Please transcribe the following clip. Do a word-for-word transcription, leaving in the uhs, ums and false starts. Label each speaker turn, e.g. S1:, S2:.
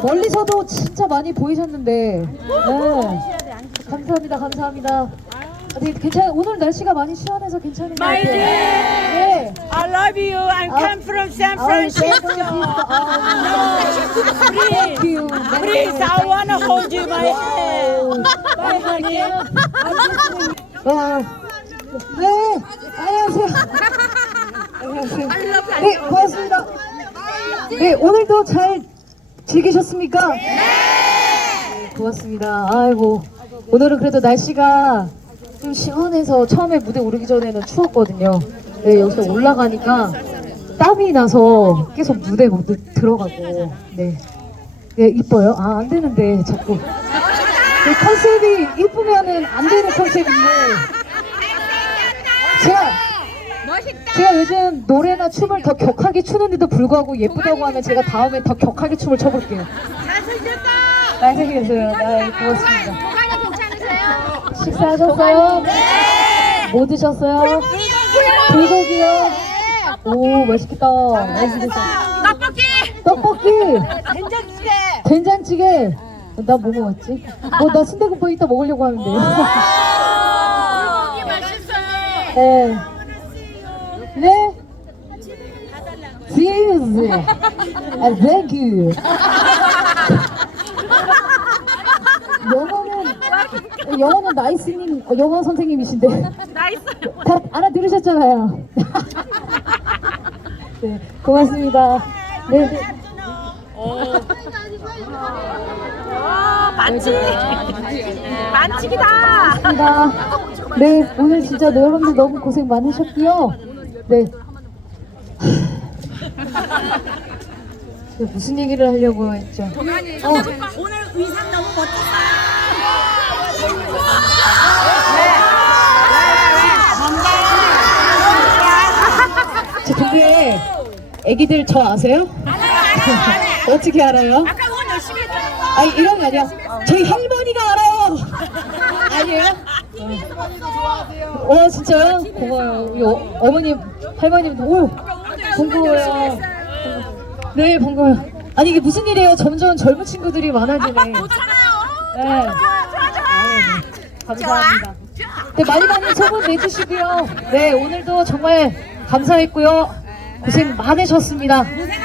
S1: 멀리서도 진짜 많이 보이셨는데. 네. 감사합니다, 감사합니다. 네, 괜찮아요. 오늘 날씨가 많이 시원해서 괜찮은 것
S2: My
S1: 같아요.
S2: dear,
S1: 네.
S2: I love you and come from San Francisco.
S1: Thank you.
S2: Please, I want to hold you my hand. Bye, honey.
S1: 와. 네, 안녕하세요. 안녕하세요. 네, 고맙습니다. 네, 오늘도 잘 즐기셨습니까? 네. 고맙습니다. 아이고, 오늘은 그래도 날씨가 좀 시원해서 처음에 무대 오르기 전에는 추웠거든요. 네, 여기서 올라가니까 땀이 나서 계속 무대 못 들어가고. 네, 네, 이뻐요? 아, 안 되는데 자꾸. 네, 컨셉이 이쁘면은 안 되는 컨셉인데. 제가 제가 요즘 노래나 춤을 더 격하게 추는데도 불구하고 예쁘다고 하면 제가 다음에 더 격하게 춤을 춰볼게요. 잘생겼어요. 네, 고맙습니다. 식사하셨어요? 네. 뭐 드셨어요? 불고기요. 오, 맛있겠다. 맛있겠다.
S2: 떡볶이.
S1: 떡볶이.
S2: 된장찌개.
S1: 된장찌개. 나 뭐 먹었지? 뭐 나 순대국밥 이따 먹으려고 하는데.
S2: 떡볶이 맛있어요.
S1: 네. 네? Cheers. 아, thank you. 영어는 영어는 나이스님, 어, 영어 선생님이신데.
S2: 나이스.
S1: 다 알아들으셨잖아요. 네, 고맙습니다. 네. 네.
S2: 와, 만치. 만치기다.
S1: 고맙습니다. 네, 오늘 진짜 여러분들 너무 고생 많으셨고요. 네. 무슨 얘기를 하려고 했죠? 어.
S2: 오늘 의상 너무 멋졌어요.
S1: 저 근데 애기들 저 아세요? 어떻게 알아요?
S2: 아까 오늘 열심히 했잖아.
S1: 아니 이런 거 아니야. 저희 할머니가 알아요. 아니에요? 어 진짜요? 고마워요. 우리 어, 어머님, 할머님도 오 반가워요. 네 반가워요. 아니 이게 무슨 일이에요? 점점 젊은 친구들이 많아지네.
S2: 좋잖아요.
S1: 네.
S2: 좋아, 좋아, 좋아.
S1: 네, 감사합니다. 네, 많이 많이 소문 내주시고요. 네, 오늘도 정말 감사했고요. 고생 많으셨습니다.